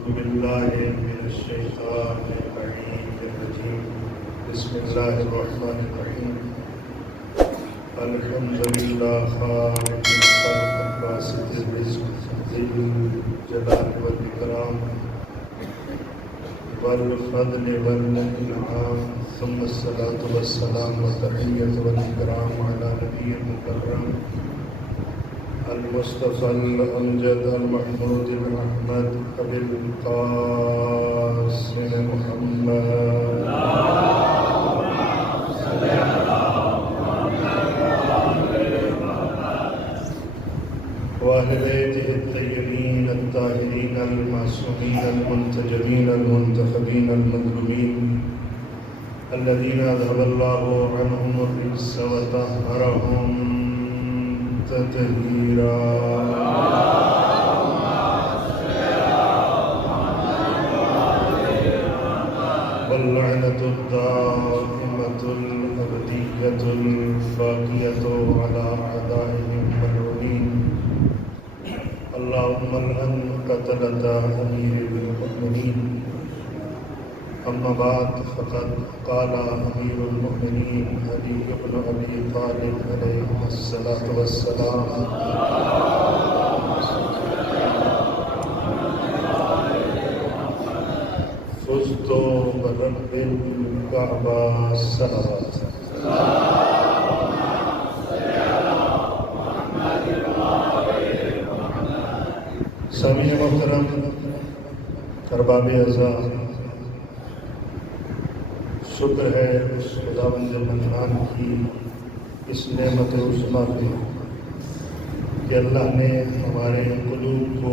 أعوذ بالله من الشيطان اللعين الرجيم بسم الله الرحمن الرحيم الحمد لله خالق الخلق باسط الرزق ذي الجلال والإكرام والفضل والإنعام ثم الصلاة والسلام والتحية والإكرام على نبي المكرم المصطفى الأمجد المحمود الأحمد أبي القاسم محمد وأهل بيته الطيبين الطاهرين المعصومين المنتجبين المنتخبين المظلومين الذين أذهب الله عنهم الرجس وطهرهم تطهيرا واللعنة الدائمة الأبدية الباقية على أعدائهم ملعونين اللهم الآن قتلة أمير المؤمنين أما بعد فقد قال أمير المؤمنين علي بن أبي طالب عليه الصلاة والسلام فزت برب الكعبة الصلوات سامعین محترم ارباب اعزاز، شکر ہے اس خداوند منان کی اس نعمت عظمیٰ پہ کہ اللہ نے ہمارے قلوب کو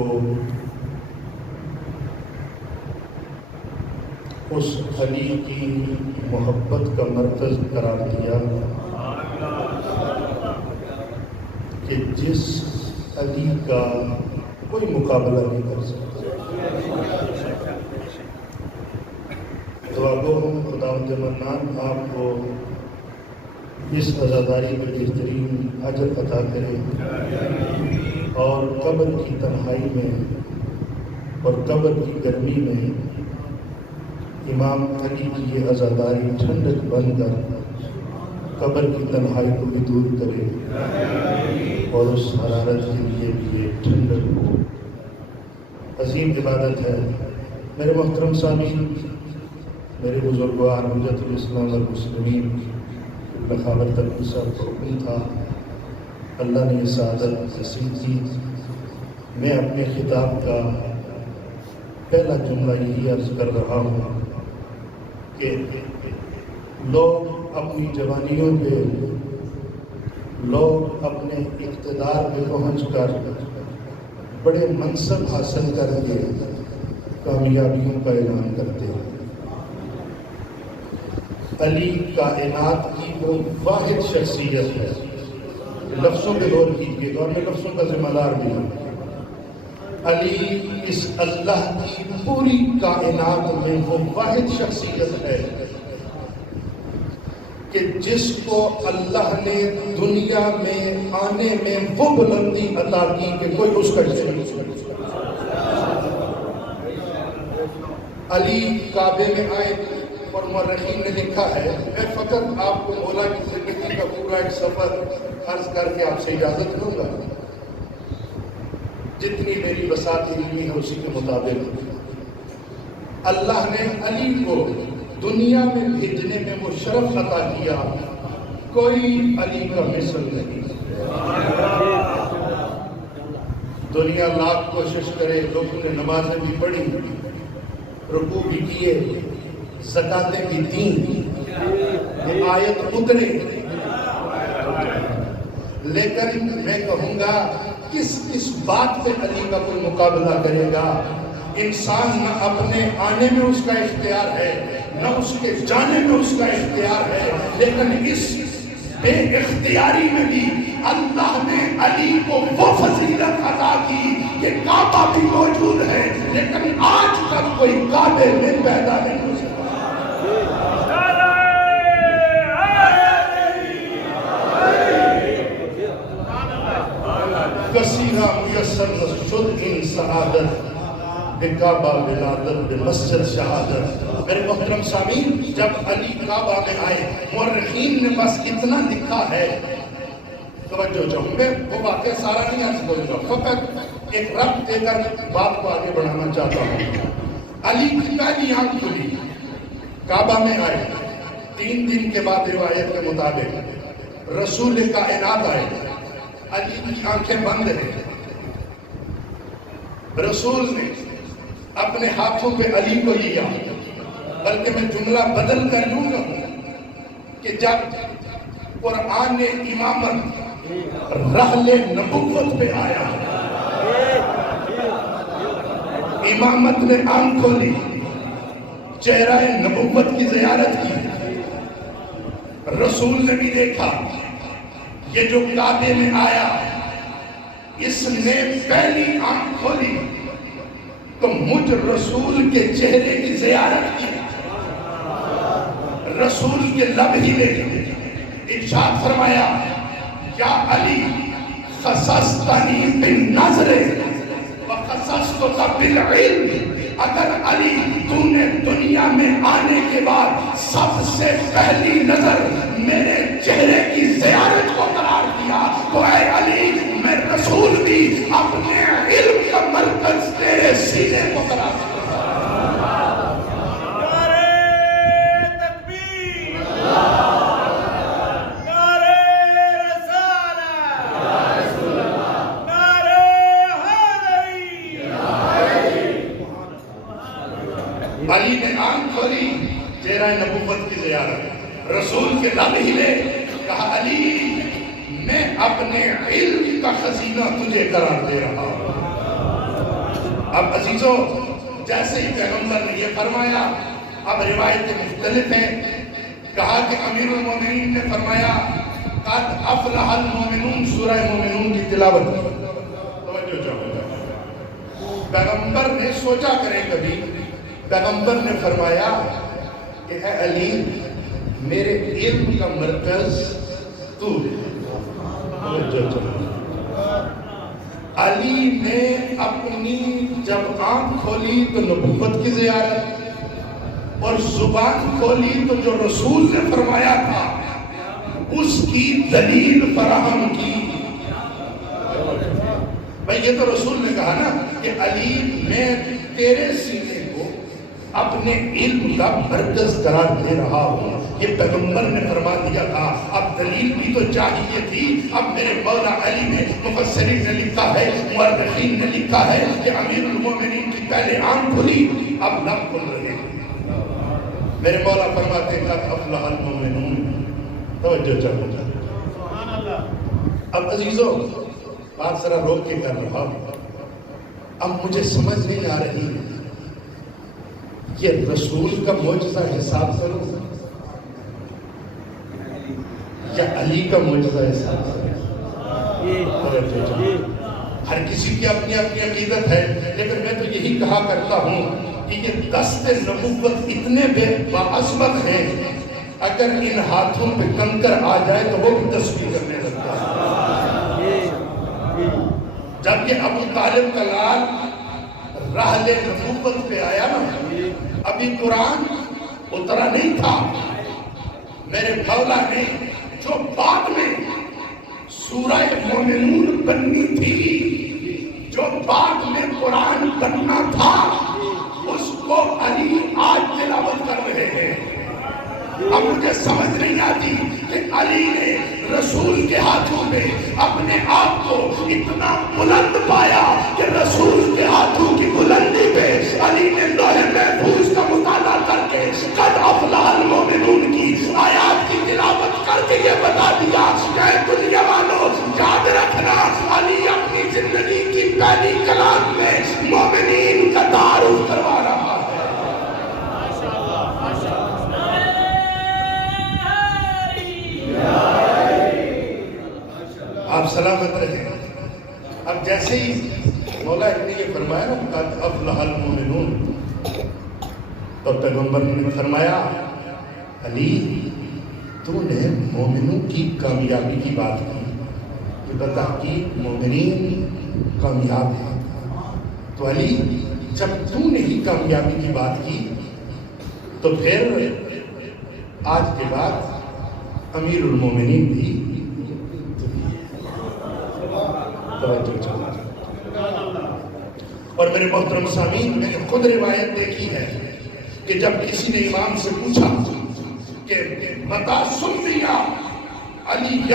اس علی کی محبت کا مرکز قرار دیا کہ جس علی کا کوئی مقابلہ نہیں کر سکتا۔ دعا گو ہوں خداوند منان آپ کو اس عزاداری میں بہترین اجر عطا کرے اور قبر کی تنہائی میں اور قبر کی گرمی میں امام علی کی یہ عزاداری ٹھنڈک بن کر قبر کی تنہائی کو بھی دور کرے اور اس حرارت کے لیے بھی یہ ٹھنڈک ہو۔ عظیم عبادت ہے۔ میرے محترم سامعین، میرے بزرگوار حجت الاسلام والمسلمین لخاور تقوی صاحب کو حکم تھا، اللہ نے یہ سعادت نصیب کی۔ میں اپنے خطاب کا پہلا جملہ یہی عرض کر رہا ہوں کہ لوگ اپنی جوانیوں پہ، لوگ اپنے اقتدار پہ پہنچ کر بڑے منصب حاصل کر کے کامیابیوں کا اعلان کرتے ہیں۔ علی کائنات کی وہ واحد شخصیت ہے، لفظوں پہ غور کیجیے گا اور میں لفظوں کا ذمہ دار بھی ہوں۔ علی اس اللہ کی پوری کائنات میں وہ واحد شخصیت ہے کہ جس کو اللہ نے دنیا میں آنے میں وہ بلندی عطا کی کہ کوئی اس کا جسم نہیں۔ علی کعبے میں آئے اور مورخین نے لکھا ہے، میں فقط آپ کو مولا کی زندگی کا پورا ایک سفر عرض کر کے آپ سے اجازت لوں گا، جتنی میری بساط علمی ہے اسی کے مطابق اللہ نے علی کو دنیا میں بھیجنے میں وہ شرف عطا کیا، کوئی علی کا مثل نہیں۔ دنیا لاکھ کوشش کرے، لوگوں نے نمازیں بھی پڑھی، رکوع بھی کیے، زکاتیں بھی دیں، یہ آیت اترے، لیکن میں کہوں گا کس بات پہ علی کا کوئی مقابلہ کرے گا؟ انسان نہ اپنے آنے میں اس کا اختیار ہے، نہ اس کے جانے میں اس کا اختیار ہے، لیکن اس بے اختیاری میں بھی اللہ نے علی کو وہ فضیلت عطا کی کہ کعبہ بھی موجود ہے لیکن آج تک کوئی کعبے میں پیدا نہیں ہو سکتا۔ کثیرہ میسر شد ان سعادت کعبہ ولادت مسجد شہادت. میرے محترم سامعین، جب علی کعبہ میں آئے مورخین نے بس اتنا لکھا ہے، توجہ جو میں وہ واقعہ سارا نہیں آج بول رہا، فقط ایک ربط دے کر بات کو آگے بڑھانا چاہتا ہوں. علی کی پہلی آنکھ کھلی، کعبہ میں آئے، 3 دن کے بعد روایت کے مطابق رسول کائنات آئے، علی کی آنکھیں بند ہیں. رسول نے اپنے ہاتھوں پہ علی کو لیا، بلکہ میں جملہ بدل کر لوں گا کہ جب قرآن امامت رحل نبوت پہ آیا، امامت نے آنکھ کھولی، چہرہ نبوت کی زیارت کی. رسول نے بھی دیکھا یہ جو کعبے میں آیا اس نے پہلی آنکھ کھولی تو مجھ رسول کے چہرے کی زیارت کی. رسول کے لب ہلے، ارشاد فرمایا یا علی خصصتنی بالنظر وخصصتک بالعلم. اگر علی تو نے دنیا میں آنے کے بعد سب سے پہلی نظر میرے چہرے کی زیارت کو قرار دیا تو اے علی میں رسول بھی اپنے علم کا مرکز تیرے سینے کو قرار دیا. علی نے آنکھ کھولی، چہرہ نبوت کی زیارت، رسول کے لب ہلے، کہا علی میں اپنے علم کا خزینہ تجھے قرار دے رہا ہوں. اب عزیزو، جیسے ہی پیغمبر نے یہ فرمایا، اب روایتیں مختلف ہیں. کہا کہ امیر المومنین نے فرمایا قد افلح المومنون، سورہ مومنون کی تلاوت. توجہ چاہو، پیغمبر نے سوچا کریں کبھی، پیغمبر نے فرمایا کہ اے علی میرے علم کا مرکز تو. علی نے اپنی جب آنکھ کھولی تو نبوت کی زیارت، اور زبان کھولی تو جو رسول نے فرمایا تھا اس کی دلیل فراہم کی. بھئی یہ تو رسول نے کہا نا کہ علی میں تیرے سینے اپنے علم کا مرکز قرار دے رہا ہوں. یہ پیغمبر نے فرما دیا تھا، اب دلیل بھی تو چاہیے تھی. اب میرے مولا علی نے، مفسرین نے لکھا ہے، مورخین نے لکھا ہے کہ امیر المومنین کی پہلے آنکھ کھلی، اب لب کھل رہے ہیں. میرے مولا فرماتے ہیں قد افلح المومنون. توجہ چاہو. اب عزیزو بات ذرا روک کے کر رہا ہوں. اب مجھے سمجھ نہیں آ رہی یہ رسول کا معجزہ حساب کرو یا علی کا معجزہ حساب کرو. ہر کسی کی اپنی اپنی عقیدت ہے، لیکن میں تو یہی کہا کرتا ہوں کہ یہ دست نبوت اتنے بے باعظمت ہیں، اگر ان ہاتھوں پہ کنکر آ جائے تو وہ بھی تسبیح کرنے لگتا ہے. جب کہ ابو طالب کا لال راہل نبوت پہ آیا نا، ابھی قرآن اترا نہیں تھا. میرے مولا نے جو بعد میں سورہ مومنون بننی تھی، جو بعد میں قرآن بننا تھا، اس کو علی آج تلاوت کر رہے ہیں. اب مجھے سمجھ نہیں آتی کہ علی نے رسول کے ہاتھوں میں اپنے آپ کو اتنا بلند پایا کہ رسول کے ہاتھوں کی بلندی پہ علی نے لوح محفوظ کا مطالعہ کر کے قد افلح المومنون کی آیات کی تلاوت کر کے یہ بتا دیا کہ دنیا والوں یاد رکھنا، علی اپنی زندگی کی پہلی کلام میں مومنین کا تعارف کروا رہا ہے. آپ سلامت رہیں. اب جیسے ہی مولا نے یہ فرمایا نا قد افلح المومنون، تو پیغمبر نے فرمایا علی تو نے مومنوں کی کامیابی کی بات کی کہ بتا کہ مومنین کامیاب ہیں. تو علی جب تو نے ہی کامیابی کی بات کی تو پھر آج کے بعد امیر المومنین بھی اور میرے محترم سامعین، میں نے خود روایت دیکھی ہے کہ جب کسی نے امام سے پوچھا کہ متا سمیا علی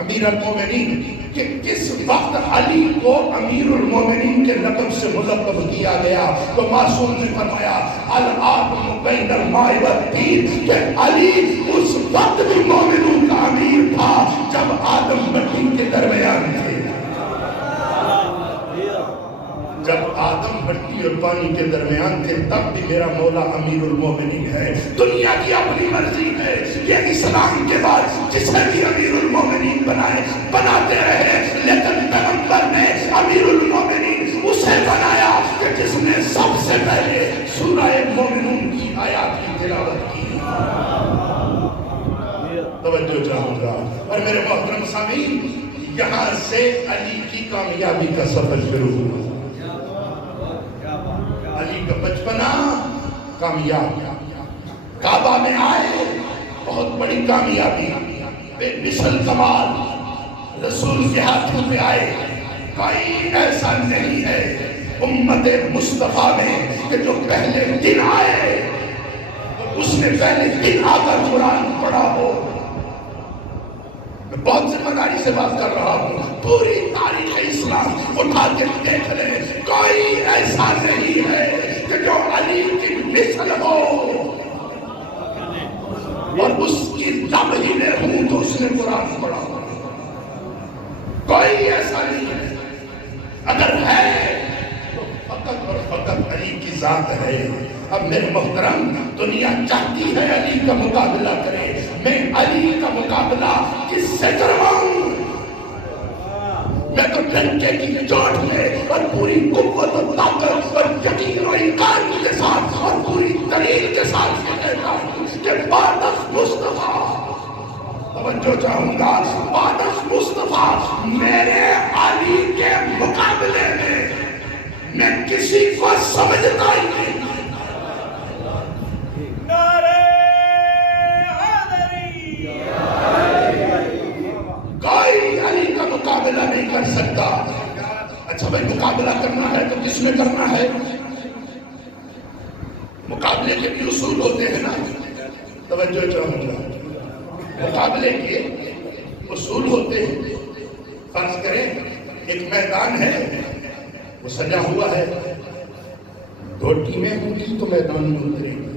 امیر المومنین، کہ کس وقت علی کو امیر المومنین کے لقب سے ملقب کیا گیا، تو معصوم نے فرمایا الآدم بین الماء والطین، کہ علی اس وقت بھی مومنوں کا امیر تھا جب آدم مٹی کے درمیان تھے۔ جب آدم مٹی اور پانی کے درمیان تھے تب بھی میرا مولا امیر المومنین ہے۔ دنیا کی اپنی مرضی ہے، یہ اسلام کے بعد جسے بھی امیر المومنین بناتے رہے، لیکن پیغمبر نے امیر المومنین اسے بنایا کہ جس نے سب سے پہلے سورہ مومنون کی آیات کی تلاوت کی۔ توجہ چاہوں گا۔ اور میرے محترم سامعین، یہاں سے علی کی کامیابی کا سفر شروع ہوا۔ علی کا بچپنا کامیاب، کعبہ میں آئے بہت بڑی کامیابی، بے مثل کمال، رسول کے ہاتھوں میں آئے۔ کوئی ایسا نہیں ہے امت مصطفیٰ میں کہ جو پہلے دن آئے تو اس نے پہلے دن آ کر قرآن پڑھا ہو۔ میں بہت ذمہ داری سے بات کر رہا ہوں، پوری تاریخ اسلام اٹھا کے دیکھ لیں، کوئی ایسا نہیں ہے کہ جو علی کی مثل ہو اور اس کی دم ہی میں ہوں تو اس نے قرآن پڑھا ہو۔ کوئی ایسا نہیں ہے، اگر ہے تو فقط اور فقط علی کی ذات ہے۔ اب میرے محترم، دنیا چاہتی ہے علی کا مقابلہ کرے، میں علی کا مقابلہ کس سے کرواؤں؟ میں تو ڈنکے کی چوٹ میں اور پوری قوت و طاقت اور یقین و ایقان کے ساتھ اور پوری دلیل کے ساتھ یہ کہتا ہوں کہ بعد از مصطفیٰ، توجہ چاہوں گا، بعد از مصطفیٰ میرے علی کے مقابلے میں کسی کو سمجھتا ہی نہیں۔ کوئی علی کا مقابلہ نہیں کر سکتا۔ اچھا بھائی، مقابلہ کرنا ہے تو کس میں کرنا ہے؟ مقابلے کے بھی اصول ہوتے ہیں نا، توجہ چاہوں گا، مقابلے کے اصول ہوتے ہیں۔ فرض کریں ایک میدان ہے، وہ سجا ہوا ہے، دو ٹیمیں ہوں گی تو میدان میں اتریں گی۔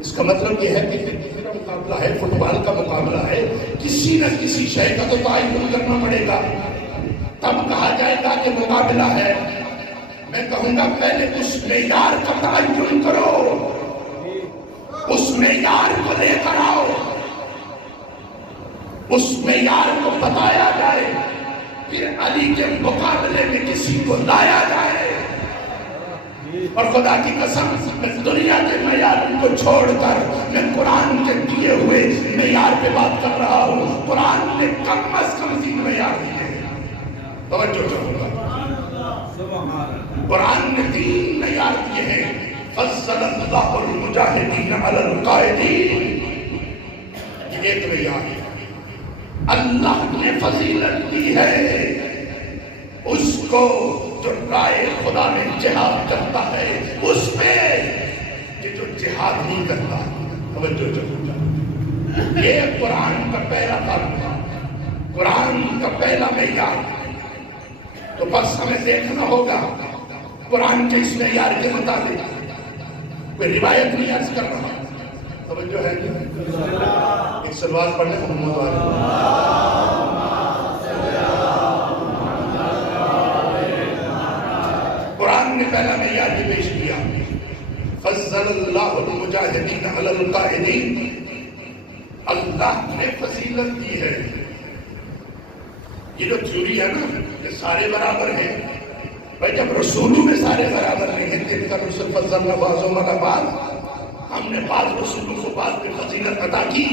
اس کا مطلب یہ ہے کہ میرا مقابلہ ہے، فٹ بال کا مقابلہ ہے، کسی نہ کسی شے کا تو تعین کرنا پڑے گا، تب کہا جائے گا کہ مقابلہ ہے۔ میں کہوں گا پہلے اس معیار کا تعین کرو، اس معیار کو لے کر آؤ، اس معیار کو بتایا جائے، پھر علی کے مقابلے میں کسی کو لایا جائے۔ اور خدا کی قسم، میں دنیا کے معیاروں کو چھوڑ کر میں قرآن کے دیے ہوئے معیار پہ بات کر رہا ہوں۔ قرآن نے کم از کم 3 معیار دیے، توجہ چاہوں گا، قرآن نے 3 معیار دیے ہیں۔ فضل اللہ المجاہدین علی القائدین، یہ ایک معیار ہے۔ اللہ نے فضیلت دی ہے اس کو جو رائے خدا میں جہاد کرتا ہے، اس پہ کہ جو جہاد نہیں کرتا۔ توجہ چاہوں گا، یہ قرآن کا پہلا تعلق، قرآن کا پہلا معیار۔ تو بس ہمیں دیکھنا ہوگا قرآن کے اس معیار کے مطابق، کوئی روایت نہیں عرض کر رہا، توجہ ہے کہ ایک سلوات پڑھ لیں محمد والے۔ قرآن نے پہلا معیار یہ پیش کیا، فضل اللہ المجاہدین علی القائدین، اللہ نے فضیلت دی ہے۔ یہ جو تھیوری ہے نا کہ سارے برابر ہیں، بھائی جب رسولوں میں سارے برابر نہیں ہیں، تلک الرسل فضلنا بعضهم علی بعض، ہم نے بعض رسولوں کو بعض میں فضیلت عطا کی،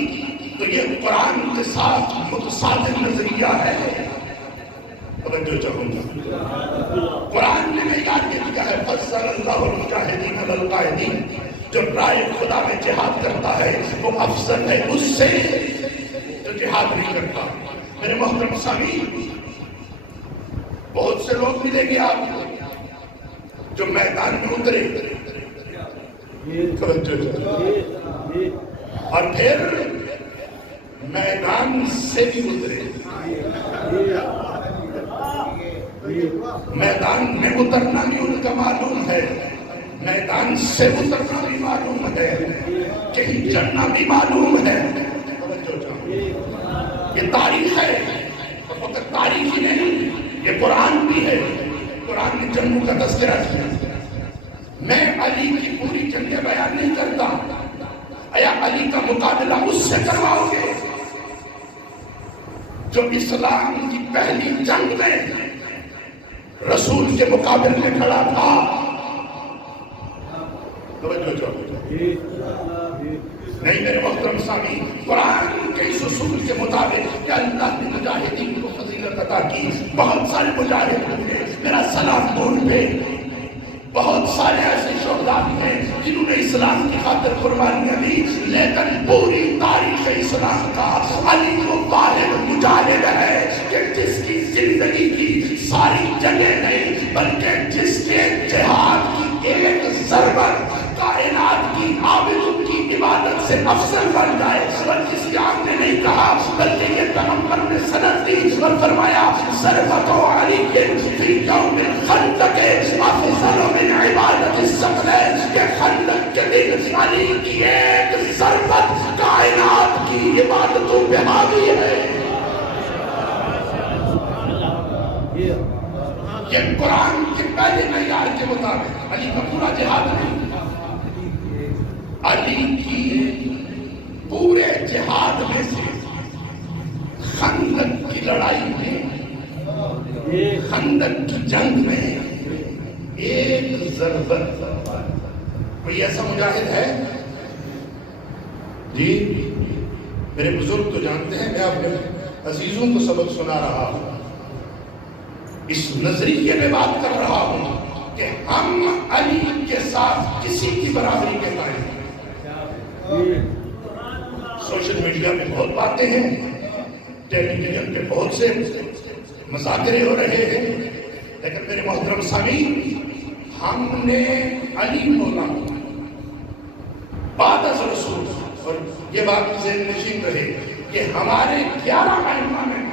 تو یہ قرآن کے ساتھ متصادم نظریہ ہے۔ توجہ چاہوں گا، قرآن نے معیار یہ دیا ہے المجاہدین، جو رائے خدا میں جہاد کرتا ہے وہ افضل ہے اس سے جو جہاد نہیں کرتا۔ میرے محترم سامعین، بہت سے لوگ ملیں گے آپ کو جو میدان میں اترے اور پھر میدان سے بھی اترے۔ میدان میں اترنا بھی ان کا معلوم ہے، میدان سے اترنا بھی معلوم ہے، کہیں چڑھنا بھی معلوم ہے۔ یہ تاریخ ہے، فقط تاریخ ہی نہیں، یہ قرآن بھی ہے۔ قرآن نے جنگوں کا تذکرہ کیا۔ میں علی کی پوری جنگیں بیان نہیں کرتا، ایا علی کا مقابلہ اس سے کرواؤ گے جو اسلام کی پہلی جنگ میں رسول کے مقابلے میں کھڑا تھا؟ نہیں میرے محترم سامعین، قرآن کے اس اصول کے مطابق کہ اللہ نے مجاہدین کو فضیلت عطا کی، بہت سارے مجاہد ہوئے، میرا سلام بول پہ بہت سارے ایسے شہداء ہیں جنہوں نے اسلام کی خاطر قربانیاں دی، لیکن پوری تاریخ اسلام کا علی وہ واحد مجاہد ہے کہ جس کی زندگی کی ساری جگہ نہیں بلکہ جس کے جہاد کی ایک ضربت کائنات کی عابدوں کی عبادت سے افضل بن جائے۔ اور کسی آپ نے نہیں کہا بلکہ یہ پیغمبر نے سند دی اور فرمایا ضربت علی فی یوم الخندق افضل من عبادت الثقلین، کہ خندق کے دن علی کی ایک ضربت کائنات کی عبادتوں پہ حاوی ہے۔ یہ قرآن کے پہلے معیار کے مطابق علی کا پورا جہاد نہیں، علی کی پورے جہاد میں سے خندق کی لڑائی میں، خندق کی جنگ میں ایک ضربت۔ کوئی ایسا مجاہد ہے؟ جی میرے بزرگ تو جانتے ہیں، میں اپنے عزیزوں کو سبق سنا رہا ہوں، اس نظریے میں بات کر رہا ہوں کہ ہم علی کے ساتھ کسی کی برابری کے قائل ہیں۔ سوشل میڈیا پہ بہت باتیں ہیں، ٹیلی ویژن پہ بہت سے مذاکرے ہو رہے ہیں، لیکن میرے محترم سامعین، ہم نے علی مولا بعد از رسول، اور یہ بات ذہن نشین رہے کہ ہمارے 11 ائمہ میں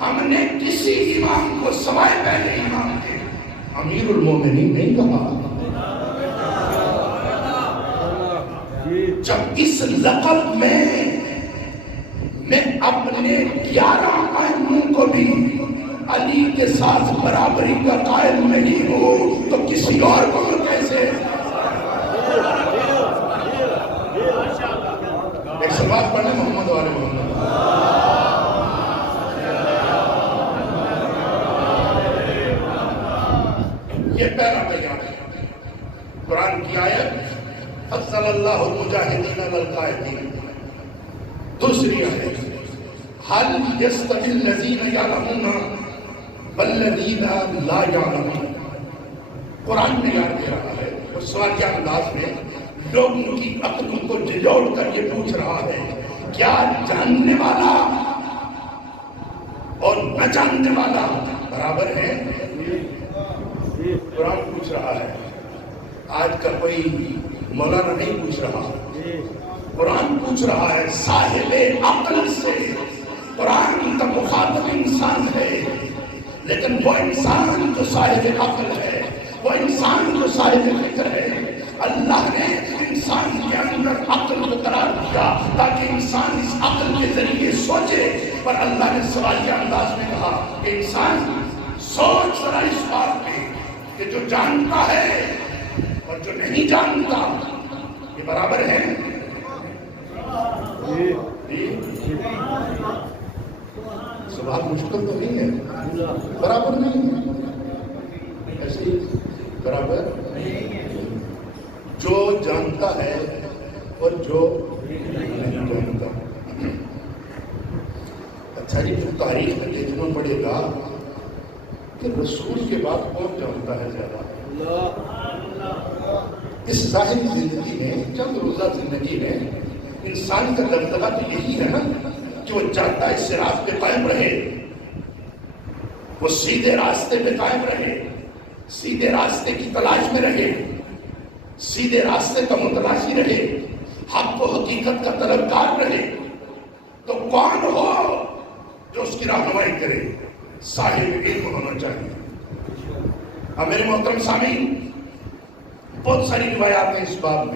ہم نے کسی امام کو سوائے پہلے امام کے امیر المومنین نہیں کہا۔ جب اس لقب میں اپنے 11 ائموں کو بھی علی کے ساتھ برابری کا قائل نہیں ہوں تو کسی اور کو کیسے؟ ایک سلوات پڑھیں محمد والے محمد۔ یہ پہلا بیان ہے، قرآن کی آیت فضل اللہ المجاہدین علی القاعدین۔ دوسری آیت هل يستوي الذین یعلمون والذین لا یعلمون۔ قرآن میں یاد دے رہا ہے اور سوال کے انداز میں لوگوں کی عقلوں کو جھنجھوڑ کر یہ پوچھ رہا ہے کیا جاننے والا اور نہ جاننے والا برابر ہے؟ قرآن پوچھ رہا ہے، آج کا کوئی مولانا نہیں پوچھ رہا، قرآن پوچھ رہا ہے صاحب عقل سے۔ قرآن کا مخاطب انسان ہے، لیکن وہ انسان جو صاحب عقل ہے، وہ انسان جو صاحب فکر ہے، اللہ نے انسان کے اندر عقل کو قرار دیا تاکہ انسان اس عقل کے ذریعے سوچے، پر اللہ نے سوالیہ انداز میں کہا کہ انسان سوچ ذرا اس بات میں کہ جو جانتا ہے اور جو نہیں جانتا یہ برابر ہے؟ سوال مشکل تو نہیں ہے، برابر نہیں ہے، ایسے ہی برابر جو جانتا ہے اور جو نہیں جانتا۔ اچھا جی پھر تاریخ میں دیکھنا پڑے گا کہ رسول کے بعد کون جانتا ہے زیادہ؟ اس ظاہری زندگی میں، چند روزہ زندگی میں انسان کا دبدبہ تو یہی ہے نا کہ وہ چاہتا ہے صراط پہ قائم رہے، وہ سیدھے راستے پہ قائم رہے، سیدھے راستے کی تلاش میں رہے، سیدھے راستے کا متلاشی رہے، حق و حقیقت کا طلبگار رہے۔ تو کون ہو جو اس کی رہنمائی کرے؟ صاحب علم ہونا چاہیے۔ اب میرے محترم سامعین، بہت ساری روایات ہیں اس باب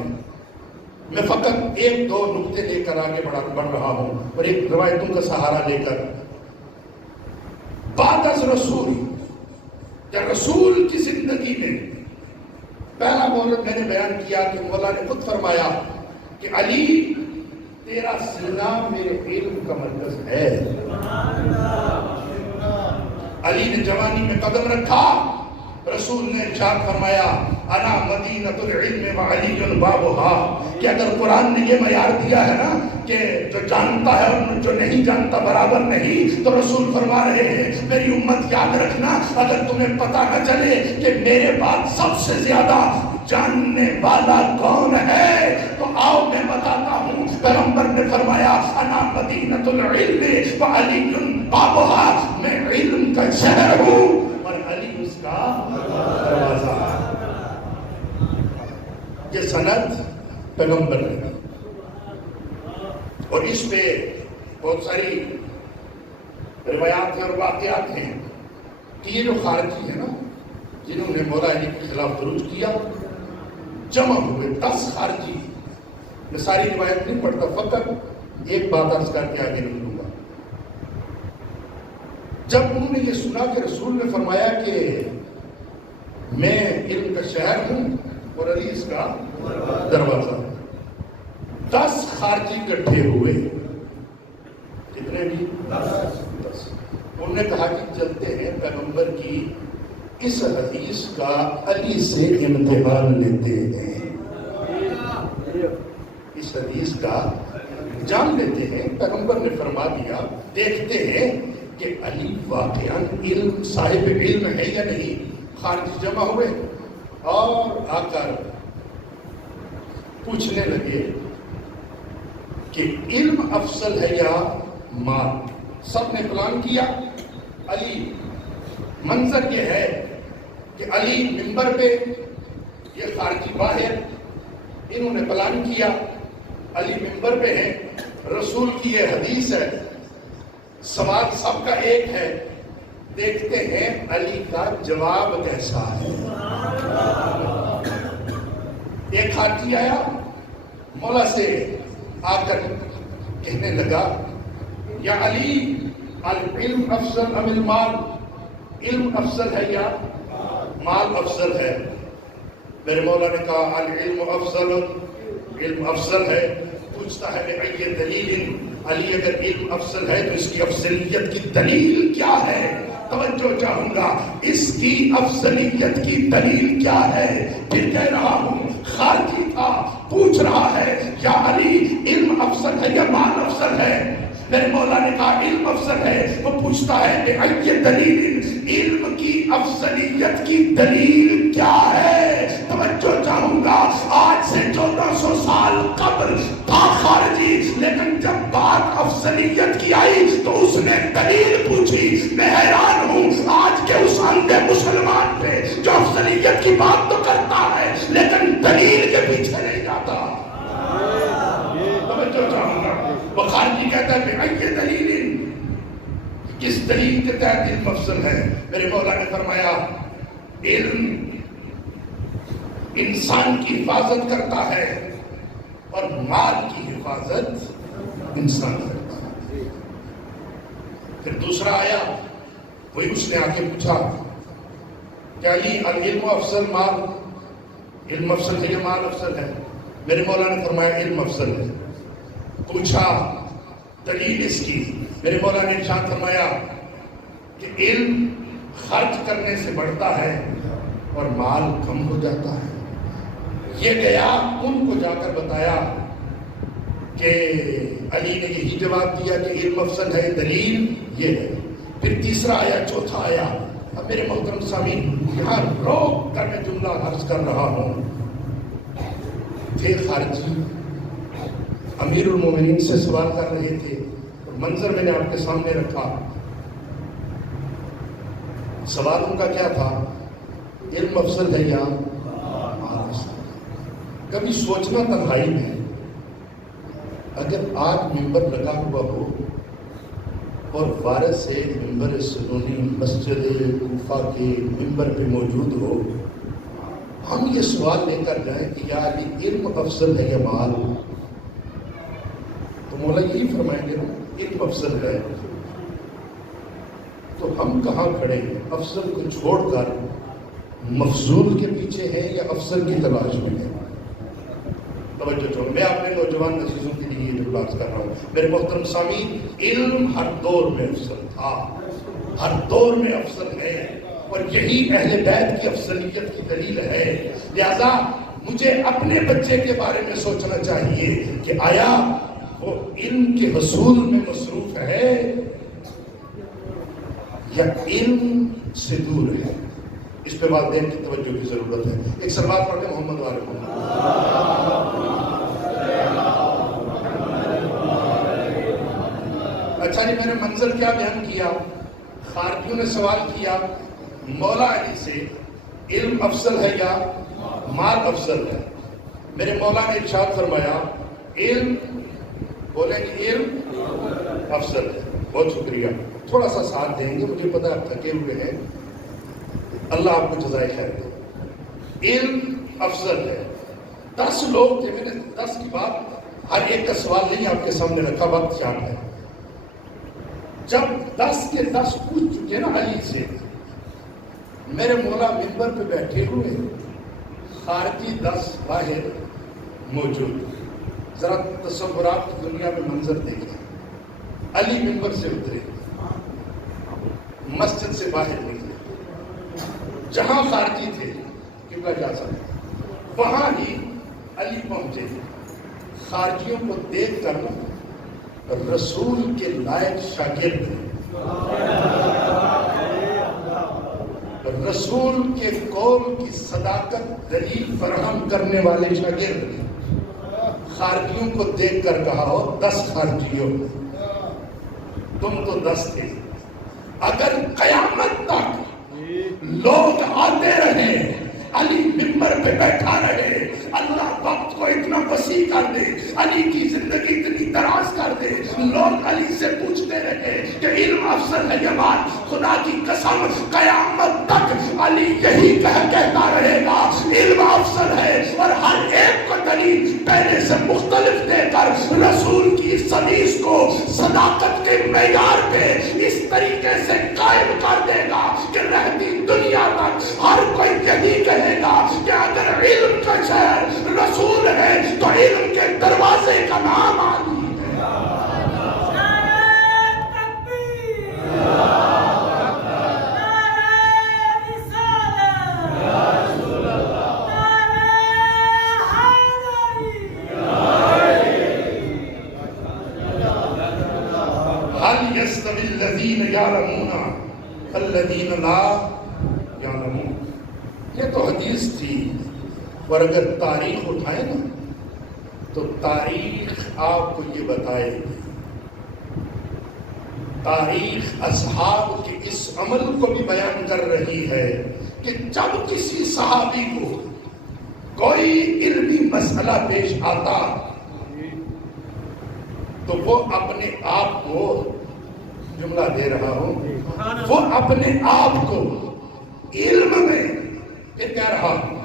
میں فقط ایک دو نقطے لے کر آگے بڑھ رہا ہوں، اور ایک روایتوں کا سہارا لے کر۔ بعد از رسول، یا رسول کی زندگی میں پہلا مورد میں نے بیان کیا کہ مولا نے خود فرمایا کہ علی تیرا سینہ میرے علم کا مرکز ہے۔ علی نے جوانی میں قدم رکھا، رسول نے ارشاد فرمایا انا مدینۃ العلم وعلی بابها، کہ اگر قرآن نے یہ معیار دیا ہے نا کہ جو جانتا ہے اور جو نہیں جانتا برابر نہیں، تو رسول فرما رہے ہیں میری امت یاد رکھنا، اگر تمہیں پتہ نہ چلے کہ میرے بعد سب سے زیادہ جاننے والا کون ہے تو آؤ میں بتاتا ہوں۔ پیغمبر نے فرمایا انا مدینۃ العلم وعلی بابها، میں علم کا شہر ہوں اور علی اس کا دروازہ۔ یہ سند پیغمبر نے، اور اس پہ بہت ساری روایات ہیں اور واقعات ہیں کہ یہ جو خارجی ہیں نا جنہوں نے مولا علی کے خلاف دروج کیا، جمع ہوئے 10 خارجی۔ میں ساری روایت نہیں پڑھتا، فقط ایک بات عرض کر کے آگے نکلوں گا۔ جب انہوں نے یہ سنا کہ رسول نے فرمایا کہ میں علم کا شہر ہوں اور علی اس کا دروازہ، 10 خارجی اکٹھے ہوئے، کتنے بھی 10۔ انہوں نے کہا کہ چلتے ہیں پیغمبر کی اس حدیث کا علی سے امتحان لیتے ہیں، اس حدیث کا جان لیتے ہیں۔ پیغمبر نے فرما دیا دیکھتے ہیں کہ علی واقعاً علم صاحب علم ہے یا نہیں۔ خارجی جمع ہوئے اور آ کر پوچھنے لگے کہ علم افضل ہے یا مال؟ سب نے پلان کیا۔ علی، منظر یہ ہے کہ علی منبر پہ، یہ خارجی باہر، انہوں نے پلان کیا، علی منبر پہ ہیں، رسول کی یہ حدیث ہے، سوال سب کا ایک ہے، دیکھتے ہیں علی کا جواب کیسا ہے۔ ایک خارجی آیا مولا سے آ کر کہنے لگا یا علی العلم افضل ام المال، علم افضل ہے یا مال افضل ہے؟ میرے مولا نے کہا العلم افضل، علم افضل ہے۔ پوچھتا ہے بأي دلیل، علی اگر علم افضل ہے تو اس کی افضلیت کی دلیل کیا ہے؟ توجہ چاہوں گا، اس کی افضلیت کی دلیل کیا ہے؟ پھر کہہ رہا ہوں، خارجی تھا، پوچھ رہا ہے یا علی علم افضل ہے یا مال افضل ہے؟ میرے مولا نے کہا علم افضل ہے۔ وہ پوچھتا ہے کہ بأي دلیل، علم کی افضلیت کی دلیل کیا ہے؟ توجہ چاہوں گا، آج سے 1400 سال قبل تھا خارجی، لیکن جب بات افضلیت کی آئی تو اس نے دلیل پوچھی۔ میں حیران ہوں آج کے اس اندھے مسلمان پہ جو افضلیت کی بات تو کرتا ہے لیکن دلیل کے پیچھے نہیں جاتا۔ توجہ چاہوں گا، وہ خارجی کہتا ہے بأي دلیل، کس دلیل کے تحت علم افضل ہے؟ میرے مولا نے فرمایا علم انسان کی حفاظت کرتا ہے اور مال کی حفاظت انسان کرتا ہے۔ پھر دوسرا آیا، وہی اس نے آ کے پوچھا کیا علی العلم افضل مال، علم افضل ہے یا مال افضل ہے؟ میرے مولا نے فرمایا علم افضل ہے۔ پوچھا دلیل اس کی، میرے مولا نے ارشاد فرمایا کہ علم خرچ کرنے سے بڑھتا ہے اور مال کم ہو جاتا ہے۔ یہ گیا ان کو جا کر بتایا کہ علی نے یہی جواب دیا کہ علم افضل ہے، دلیل یہ ہے۔ پھر تیسرا آیا، چوتھا آیا۔ اب میرے محترم سامعین، یہاں روک کر میں جملہ عرض کر رہا ہوں، تھے خارجی، امیر المومنین سے سوال کر رہے تھے، منظر میں نے آپ کے سامنے رکھا۔ سوال ان کا کیا تھا؟ علم افضل ہے یا مال افضل؟ کبھی سوچنا تنہائی میں، اگر آج ممبر لگا ہوا ہو اور وارث سے ممبر سنونی مسجد کوفہ کے ممبر پہ موجود ہو، ہم یہ سوال لے کر جائیں کہ یا علی علم افضل ہے یا مال، تو مولا یہی فرمائیں گے نا علم افضل ہے۔ تو ہم کہاں کھڑے ہیں؟ افضل کو چھوڑ کر مفضول کے پیچھے ہیں یا افضل کی تلاش میں ہیں؟ توجہ چھوڑ، میں اپنے نوجوان عزیزوں کے لیے یہ بات کر رہا ہوں، میرے محترم سامعین، علم ہر دور میں افضل تھا، ہر دور میں افضل ہے، اور یہی اہل بیت کی افضلیت کی دلیل ہے۔ لہذا مجھے اپنے بچے کے بارے میں سوچنا چاہیے کہ آیا وہ علم کے حصول میں مصروف ہے یا علم سے دور ہے؟ اس پہ والدین کی توجہ کی ضرورت ہے۔ ایک سلوات پڑھیں محمد والے محمد۔ اچھا جی، میں نے منظر کیا بیان کیا؟ خارجیوں نے سوال کیا مولا علی سے علم افضل ہے یا مال افضل ہے؟ میرے مولا نے ارشاد فرمایا علم، بولیں گے علم افضل ہے۔ بہت شکریہ، تھوڑا سا ساتھ دیں گے، مجھے پتا آپ تھکے ہوئے ہیں، اللہ آپ کو جزائے خیر دے۔ علم افضل ہے۔ 10 لوگ تھے، میں نے 10 کی بات ہر ایک کا سوال نہیں آپ کے سامنے رکھا، وقت شام ہے۔ جب 10 کے 10 پوچھ چکے نا علی سے، میرے مولا منبر پہ بیٹھے ہوئے، خارجی 10 باہر موجود۔ ذرا تصورات کی دنیا میں منظر دیکھیں، علی منبر سے اترے، مسجد سے باہر نکلے، جہاں خارجی تھے قبلہ جا سکتے وہاں ہی علی پہنچے۔ خارجیوں کو دیکھ کر رسول کے لائق شاگرد، رسول کے قول کی صداقت دلیل فراہم کرنے والے شاگرد، خارجیوں کو دیکھ کر کہا ہو 10 خارجیوں، تم تو 10 تھے، اگر قیامت تک لوگ آتے رہے، علی منبر پہ بیٹھا رہے، اللہ وقت کو اتنا وسیع کر دے، علی کی زندگی اتنی دراز کر دے، لوگ علی سے پوچھتے رہے کہ علم افضل ہے یا مال، خدا کی قسم قیامت تک علی یہی کہتا رہے گا علم افضل ہے، اور ہر ایک کو دلیل پہلے سے مختلف دے کر رسول کی اس حدیث کو صداقت کے معیار پہ اس طریقے سے قائم کر دے گا کہ رہتی دنیا تک ہر کوئی یہی کہے گا کہ اگر علم کا شہر رسول ہے تو علم کے دروازے کا نام علی ہے۔ هل يستوي الذين يعلمون الذين لا يعلمون؟ یہ تو حدیث تھی، اور اگر تاریخ اٹھائے نا تو تاریخ آپ کو یہ بتائے گی، تاریخ اصحاب کے اس عمل کو بھی بیان کر رہی ہے کہ جب کسی صحابی کو کوئی علمی مسئلہ پیش آتا تو وہ اپنے آپ کو، جملہ دے رہا ہوں، وہ اپنے آپ کو علم میں یہ کہہ رہا ہوں،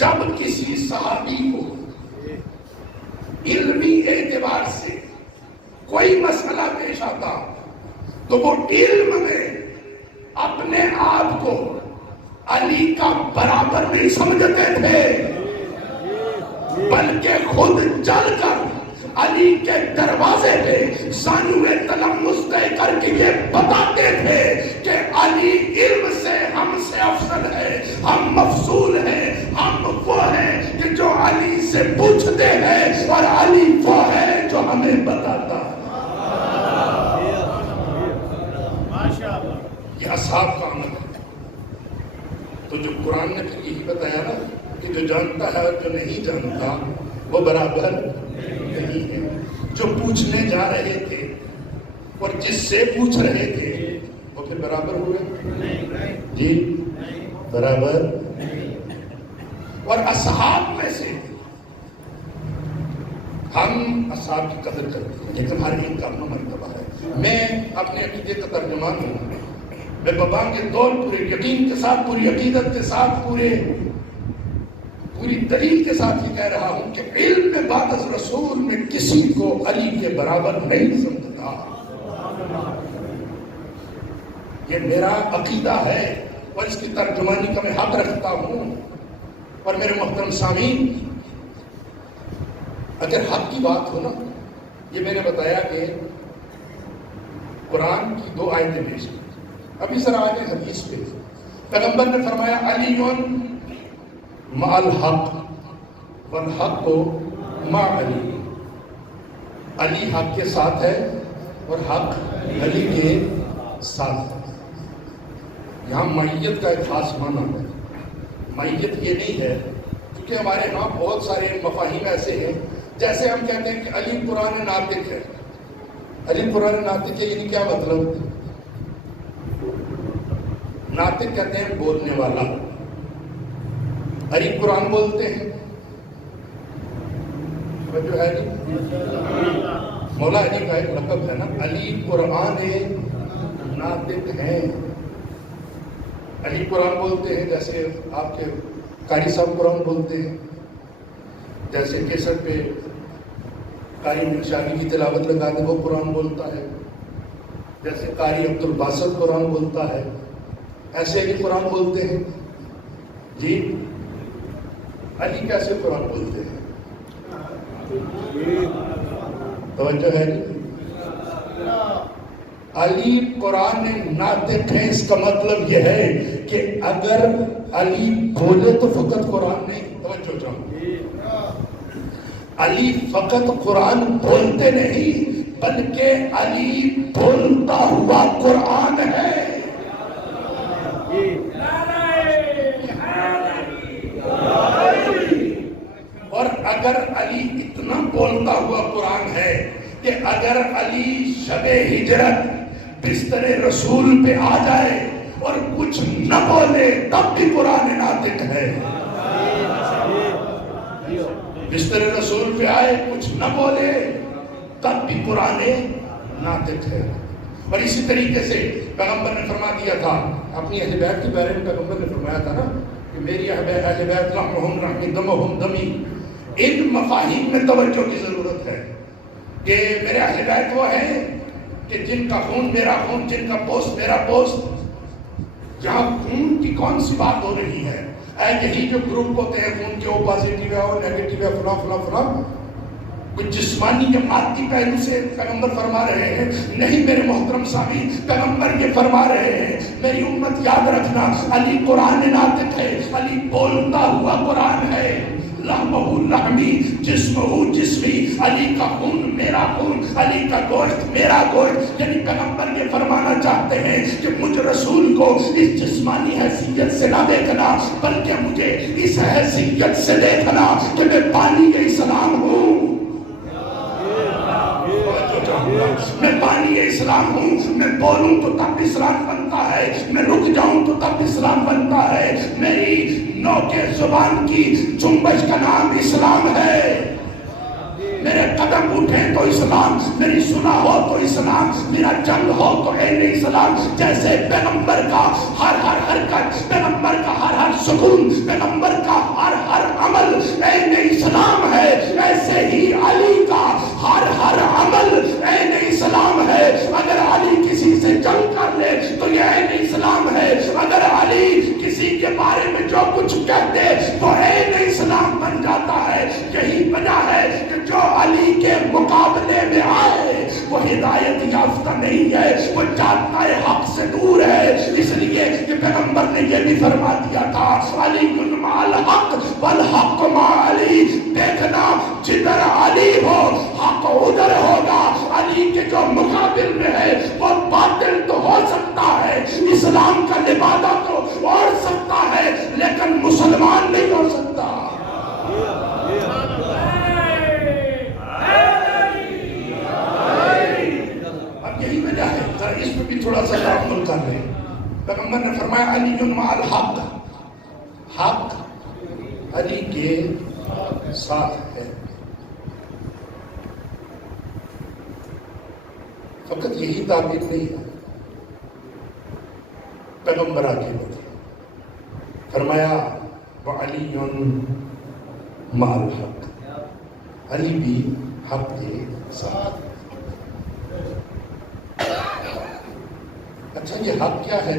جب کسی صحابی کو علمی اعتبار سے کوئی مسئلہ پیش آتا تو وہ علم میں اپنے آپ کو علی کا برابر نہیں سمجھتے تھے، بلکہ خود چل کر علی کے دروازے پہ زانوئے تلمس دے کر کے یہ بتاتے تھے کہ علی علم سے ہم سے افضل ہے، ہم مفضول ہیں، ہم وہ ہیں کہ جو علی سے پوچھتے ہیں، اور علی وہ ہے جو ہمیں بتاتا ہے۔ یہ اصحاب کا عمل ہے۔ تو جو قرآن نے پھر یہی بتایا نا کہ جو جانتا ہے اور جو نہیں جانتا وہ برابر نہیں ہے. جو پوچھنے جا رہے تھے اور جس سے پوچھ رہے تھے وہ پھر برابر ہوئے؟ جی برابر. اور اصحاب میں سے ہم اصحاب کی قدر کرتے ہیں لیکن ہر ایک کا اپنا مرتبہ ہے. میں اپنے عقیدے کا ترجمان ہوں. میں بابا کے دور پورے یقین کے ساتھ، پوری عقیدت کے ساتھ، پوری دلیل کے ساتھ یہ کہہ رہا ہوں کہ علم میں بعد از رسول میں کسی کو علی کے برابر نہیں سمجھتا. یہ میرا عقیدہ ہے اور اس کی ترجمانی کا میں حق رکھتا ہوں. اور میرے محترم سامعین، اگر حق کی بات ہو نا، یہ میں نے بتایا کہ قرآن کی 2 آیتیں پیش کی. ابھی ذرا آگے حدیث پہ پیغمبر نے فرمایا علی مع الحق والحق مع علی. علی حق کے ساتھ ہے اور حق علی کے ساتھ ہے. یہاں معیت کا ایک خاص معنی ہے. معیت یہ نہیں ہے کیونکہ ہمارے ہاں بہت سارے مفاہیم ایسے ہیں، جیسے ہم کہتے ہیں کہ علی قرآن ناطق ہے. علی قرآن ناطق ہے یعنی کیا مطلب؟ ناطق کہتے ہیں بولنے والا. علی قرآن بولتے ہیں جو ہے مولا علی کا ایک لقب ہے نا، علی قرآن ناطق ہیں. علی قرآن بولتے ہیں جیسے آپ کے قاری صاحب قرآن بولتے ہیں، جیسے کیسٹ پہ قاری منشاوی کی تلاوت لگا دے وہ قرآن بولتا ہے، جیسے قاری عبد الباسط قرآن بولتا ہے، ایسے علی قرآن بولتے ہیں. جی علی کیسے قرآن بولتے ہیں؟ توجہ ہے جی. علی قرآن ناطق ہے، اس کا مطلب یہ ہے کہ اگر علی بولے تو فقط قرآن نہیں. توجہ چاہوں، علی فقط قرآن بولتے نہیں بلکہ علی بولتا ہوا قرآن ہے. اور اگر علی اتنا بولتا ہوا قرآن ہے کہ اگر علی شب ہجرت بستر رسول پہ آ جائے اور کچھ نہ بولے تب بھی قرآن ناطق ہے. بستر رسول پہ آئے کچھ نہ بولے تب بھی قرآن ناطق ہے. اور اسی طریقے سے پیغمبر نے فرما دیا تھا اپنی اہل بیت کے بارے میں. پیغمبر نے فرمایا تھا نا کہ میری اہل بیت لحمہم لحمی دمہم دمی. ان مفاہیم میں توجہ کی ضرورت ہے کہ میرے اہل بیت وہ ہیں کہ جن کا خون میرا خون، جن کا پوست میرا پوست. جہاں خون کی کون سی بات ہو رہی ہے؟ یہی جو گروپ ہوتے ہیں خون کے، او پازیٹیو ہے اور نیگیٹیو ہے، فلاں فلاں فلاں، کچھ جسمانی یا مادی پہلو سے پیغمبر فرما رہے ہیں. نہیں میرے محترم سامعین، پیغمبر یہ فرما رہے ہیں میری امت یاد رکھنا علی قرآن ناطق ہے، علی بولتا ہوا قرآن ہے. لحمہ لحمی جسمہ جسمی، علی کا خون میرا خون، علی کا گوشت میرا گوشت. یعنی پیغمبر یہ فرمانا چاہتے ہیں کہ مجھ رسول کو اس جسمانی حیثیت سے نہ دیکھنا بلکہ مجھے اس حیثیت سے دیکھنا کہ میں بانی اسلام ہوں. میں بانی اسلام ہوں. میں بولوں تو تب اسلام بنتا ہے، میں رک جاؤں تو تب اسلام بنتا ہے. میری نوکے زبان کی جنبش کا نام اسلام ہے. میرے قدم اٹھیں تو اسلام، میری سنا ہو تو اسلام، میرا جنگ ہو تو عین اسلام. جیسے پیغمبر کا ہر حرکت، پیغمبر کا ہر سکون، پیغمبر کا ہر عمل عین اسلام ہے، ایسے ہی علی کا ہر عمل عین اسلام ہے. اگر علی کسی سے جنگ کر لے تو یہ عین اسلام ہے. اگر علی کسی کے بارے میں جو کچھ کہتے تو عین اسلام بن جاتا ہے. یہی وجہ ہے کہ جو علی کے مقابلے میں آئے وہ ہدایت یافتہ نہیں ہے، وہ جانتا ہے حق سے دور ہے. اس لیے کہ پیغمبر نے یہ بھی فرما دیا تھا علی مع الحق والحق مع علی. دیکھنا جدھر علی ہو حق ادھر ہوگا. علی کے جو مقابل میں ہے وہ باطل تو ہو سکتا ہے، اسلام کا لبادہ تو اوڑھ سکتا ہے لیکن مسلمان نہیں ہو سکتا. اب یہی وجہ ہے، ذرا اس میں بھی تھوڑا سا تعامل کر لیں۔ پیغمبر نے فرمایا علی مع الحق، حق علی کے ساتھ ہے۔ فقط یہی تعبیر نہیں ہے، پیغمبر آگے بڑھے، فرمایا وعلی مع الحق، علی بھی حق کے ساتھ۔ اچھا یہ حق کیا ہے؟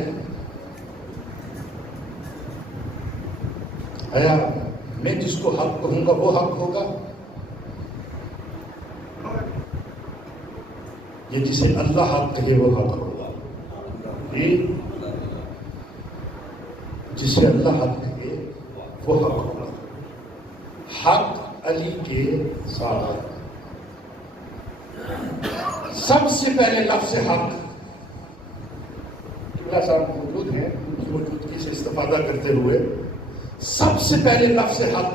آیا میں جس کو حق کہوں گا وہ حق ہوگا، یہ جسے اللہ حق کہے وہ حق ہوگا؟ یہ جسے اللہ حق کہے وہ حق ہوگا۔ حق علی کے ساتھ۔ سب سے پہلے لفظ حق، قبلہ صاحب موجود ہیں، ان کی موجودگی سے استفادہ کرتے ہوئے، سب سے پہلے لفظ حق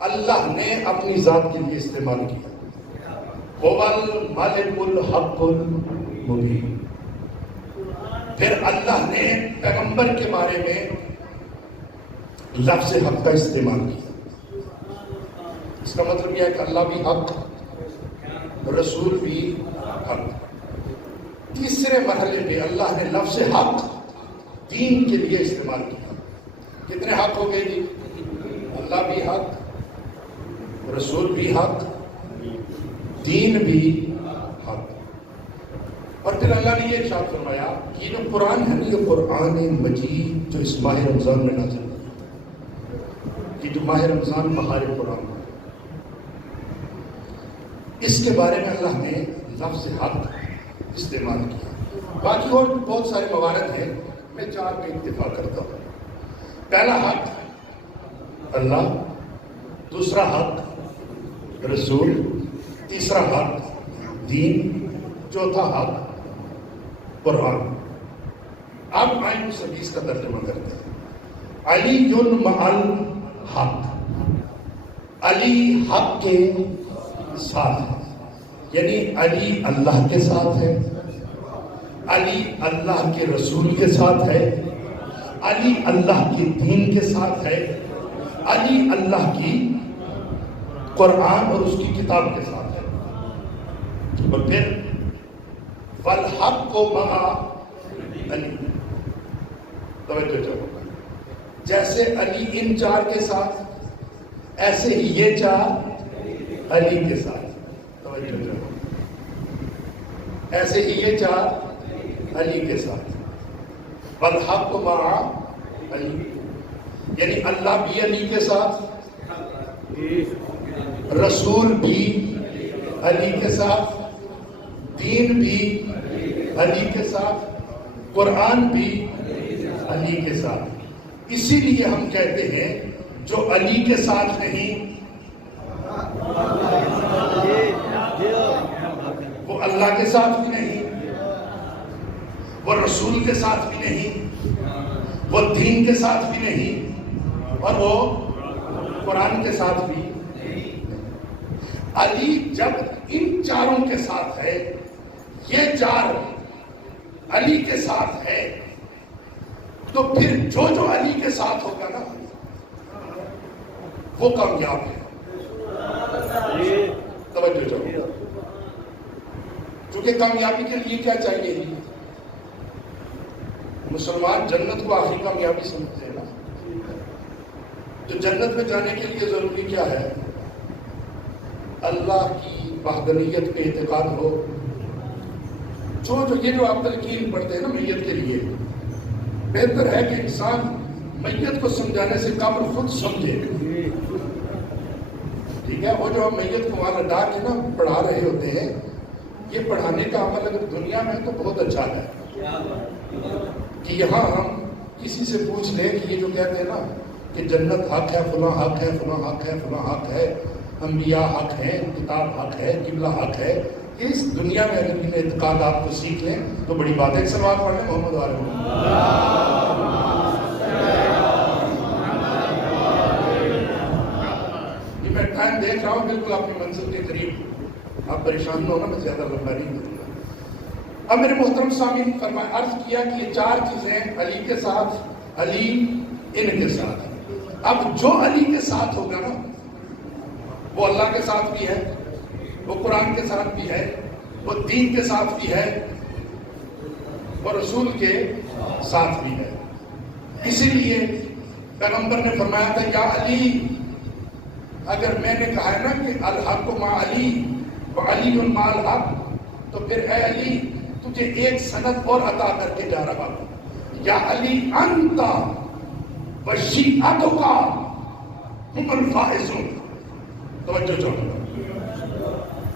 اللہ نے اپنی ذات کے لیے استعمال کیا۔ الملک الحق المبین۔ پھر اللہ نے پیغمبر کے بارے میں لفظ حق کا استعمال کیا۔ اس کا مطلب یہ ہے کہ اللہ بھی حق، رسول بھی حق۔ تیسرے مرحلے میں اللہ نے لفظ حق دین کے لیے استعمال کیا۔ کتنے حق ہو گئے جی؟ اللہ بھی حق، رسول بھی حق، دین بھی حق۔ اور پھر اللہ نے یہ ارشاد فرمایا، یہ جو قرآن ہے نا، یہ قرآن مجید جو اس ماہ رمضان میں نازل ہوا، یہ جو ماہ رمضان بہار قرآن ہے، اس کے بارے میں اللہ نے لفظ حق استعمال کیا۔ باقی اور بہت سارے موارد ہیں، میں چار پہ اکتفا کرتا ہوں۔ پہلا حق اللہ، دوسرا حق رسول، تیسرا حق دین، چوتھا حق قرآن۔ اب آئیں اس حدیث کا ترجمہ کرتے ہیں۔ علی مع الحق، علی حق کے ساتھ ہے، یعنی علی اللہ کے ساتھ ہے، علی اللہ کے رسول کے ساتھ ہے، علی اللہ کے دین کے ساتھ ہے، علی اللہ کی قرآن اور اس کی کتاب کے ساتھ ہے۔ اور پھر والحق مع علی، توجہ چاہو، جیسے علی ان چار کے ساتھ، ایسے ہی یہ چار علی کے ساتھ، توجہ چاہو، ایسے ہی یہ چار علی کے ساتھ۔ والحق مع علی، یعنی اللہ بھی علی کے ساتھ، رسول بھی علی کے ساتھ، دین بھی علی کے ساتھ، قرآن بھی علی کے ساتھ۔ اسی لیے ہم کہتے ہیں جو علی کے ساتھ نہیں وہ اللہ کے ساتھ بھی نہیں، وہ رسول کے ساتھ بھی نہیں، وہ دین کے ساتھ بھی نہیں، اور وہ قرآن کے ساتھ بھی نہیں۔ علی جب ان چاروں کے ساتھ ہے، یہ چار علی کے ساتھ ہے، تو پھر جو جو علی کے ساتھ ہوگا نا وہ کامیاب ہے۔ توجہ چاہیے، کیونکہ کامیابی کے لیے کیا چاہیے؟ مسلمان جنت کو آخری کامیابی سمجھتے ہیں نا۔ تو جنت میں جانے کے لیے ضروری کیا ہے؟ اللہ کی وحدانیت پہ اعتقاد ہو۔ جو یہ جو آپ تلقین پڑھتے ہیں نا میت کے لیے، بہتر ہے کہ انسان میت کو سمجھانے سے قبر خود سمجھے، ٹھیک ہے؟ وہ جو ہم میت کو وہاں لٹا کے نا پڑھا رہے ہوتے ہیں، یہ پڑھانے کا عمل اگر دنیا میں تو بہت اچھا ہے کہ یہاں ہم کسی سے پوچھ لیں کہ یہ جو کہتے ہیں نا کہ جنت حق ہے، فلاں حق ہے، فلاں حق ہے، فلاں حق ہے، انبیاء حق ہے، کتاب حق ہے، قبلہ حق ہے، اس دنیا میں اگر ان اعتقادات کو سیکھ لیں تو بڑی بات ہے۔ ایک سلوات پڑھ لیں محمد وآلہ محمد۔ دیکھ رہا ہوں بالکل اپنی منزل کے قریب، آپ پریشان نہ ہونا، میں زیادہ لمبا نہیں کروں گا۔ اب میرے محترم سامعین، فرمایا عرض کیا کہ یہ چار چیزیں علی کے ساتھ، علی ان کے ساتھ۔ اب جو علی کے ساتھ ہوگا نا، وہ اللہ کے ساتھ بھی ہے، وہ قرآن کے ساتھ بھی ہے، وہ دین کے ساتھ بھی ہے، وہ رسول کے ساتھ بھی ہے۔ اسی لیے پیغمبر نے فرمایا تھا یا علی، اگر میں نے کہا ہے نا کہ الحق مع علی وعلی مع الحق، تو پھر اے علی تجھے ایک سند اور عطا کر کے جا رہا ہوں، یا علی انت وشیعتک هم الفائزون۔ توجہ چاہوں،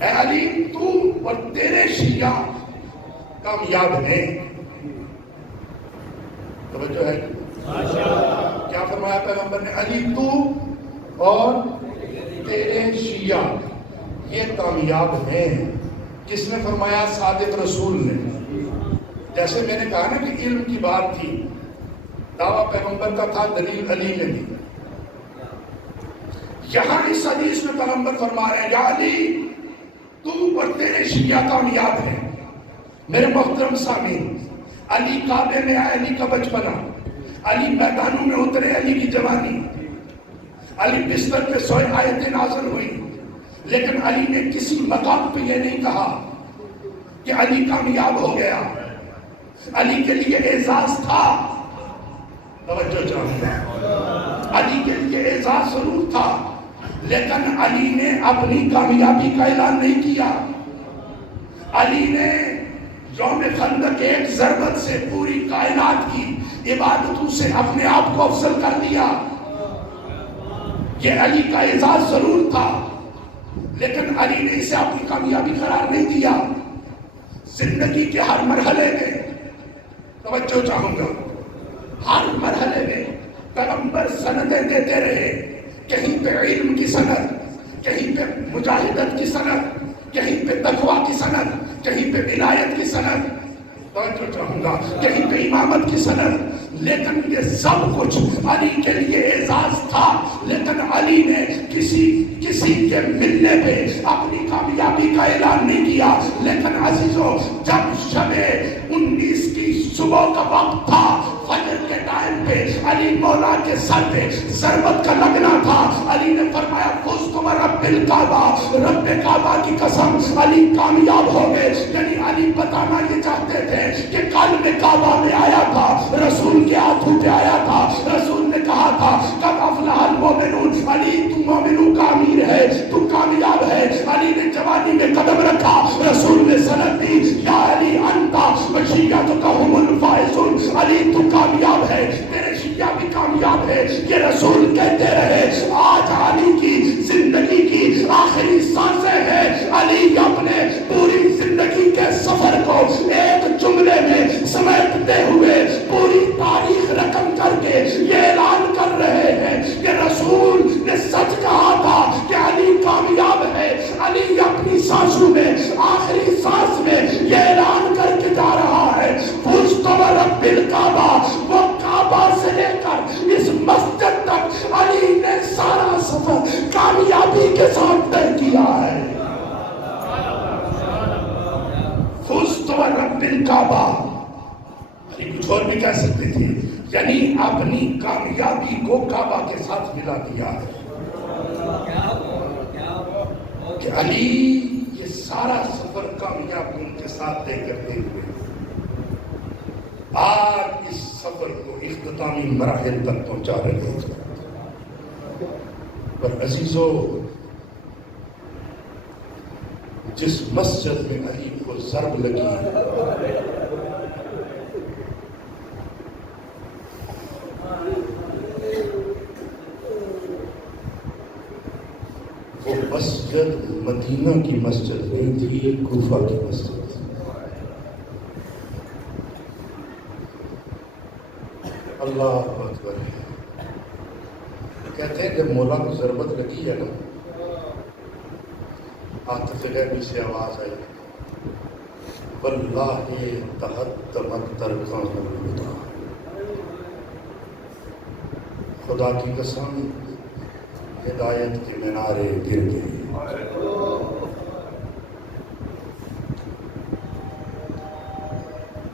اے علی تو اور تیرے شیعہ کامیاب ہیں۔ توجہ ہے؟ کیا فرمایا پیغمبر نے؟ علی تو اور تیرے شیعہ یہ کامیاب ہیں۔ کس نے فرمایا؟ صادق رسول نے۔ جیسے میں نے کہا نا کہ علم کی بات تھی، دعویٰ پیغمبر کا تھا، دلیل علی نے دی۔ یہاں اس حدیث میں پیغمبر فرما رہے ہیں یا علی تو اور تیرے شیعہ کامیاب ہیں۔ میرے محترم سامعین، علی کعبے میں آئے، علی کا بچپنا، علی میدانوں میں اترے، علی کی جوانی، علی بستر پہ سوئے، آیتیں نازل ہوئی، لیکن علی نے کسی مقام پہ یہ نہیں کہا کہ علی کامیاب ہو گیا۔ علی کے لیے اعزاز تھا، توجہ چاہوں گا، علی کے لیے اعزاز ضرور تھا، لیکن علی نے اپنی کامیابی کا اعلان نہیں کیا۔ علی نے یوم خندق ایک ضربت سے پوری کائنات کی عبادتوں سے اپنے آپ کو افضل کر دیا۔ یہ علی کا اعزاز ضرور تھا، لیکن علی نے اسے اپنی کامیابی قرار نہیں دیا۔ زندگی کے ہر مرحلے میں، توجہ چاہوں گا، ہر مرحلے میں پیغمبر سندیں دیتے رہے، کہیں پہ علم کی سند، کہیں پہ مجاہدت کی سند، کہیں پہ تقویٰ کی سند، کہیں پہ ولایت کی سند، توجہ چاہوں گا، کہیں پہ امامت کی سند۔ لیکن یہ سب کچھ علی کے لیے اعزاز تھا، لیکن علی نے کسی کے ملنے پہ اپنی کامیابی کا اعلان نہیں کیا۔ لیکن عزیزوں، جب شب 19 کی صبح کا وقت تھا، فجر کے ٹائم پہ علی مولا کے سر پہ ضربت کا لگنا تھا، علی نے فرمایا فزت برب الکعبہ، رب کعبہ کی قسم علی کامیاب ہو گئے۔ یعنی علی بتانا یہ چاہتے تھے کہ کل میں کعبہ میں آیا تھا، رسول کے ہاتھوں پہ آیا تھا، رسول نے کہا تھا قد افلح المؤمنون، علی تو مومنوں کا امیر ہے، تو کامیاب ہے۔ علی نے جوانی میں قدم رکھا، رسول نے سند دی یا علی انت وشیعتک هم الفائزون، علی تو کامیاب ہے، تیرے شیعہ بھی کامیاب ہے۔ یہ رسول کہتے رہے۔ آج علی کی زندگی کی آخری سانسیں ہیں، علی اپنے پوری زندگی کے سفر کو ایک جملے میں سمیٹتے ہوئے پوری تاریخ رقم کر کے یہ اعلان کر رہے ہیں کہ رسول نے سچ کہا تھا کہ علی کامیاب ہے۔ علی اپنی سانسوں میں، آخری سانس میں یہ اعلان کر کے جا رہا ہے فزت برب الکعبہ، وہ کعبہ سے لے کر اس مسجد تک علی نے سارا سفر کامیابی کے ساتھ طے کیا ہے۔ فزت برب الکعبہ، علی کچھ اور بھی کہہ سکتے تھے، یعنی اپنی کامیابی کو کعبہ کے ساتھ ملا دیا ہے کہ علی یہ سارا سفر کامیابی ان کے ساتھ طے کرتے ہوئے آج اس سفر کو اختتامی مراحل تک پہنچا رہے ہیں۔ پر عزیزو، جس مسجد میں علی کو ضرب لگی، وہ مسجد مدینہ کی مسجد نہیں تھی، کوفہ کی مسجد تھی۔ اللہ اکبر۔ کہتے ہیں جب مولا کو ضربت لگی ہے نا، عاطف غیبی سے آواز آئی واللہ تحطمت ترکان الہدیٰ، خدا کی قسم ہدایت کے مینارے گر گئے۔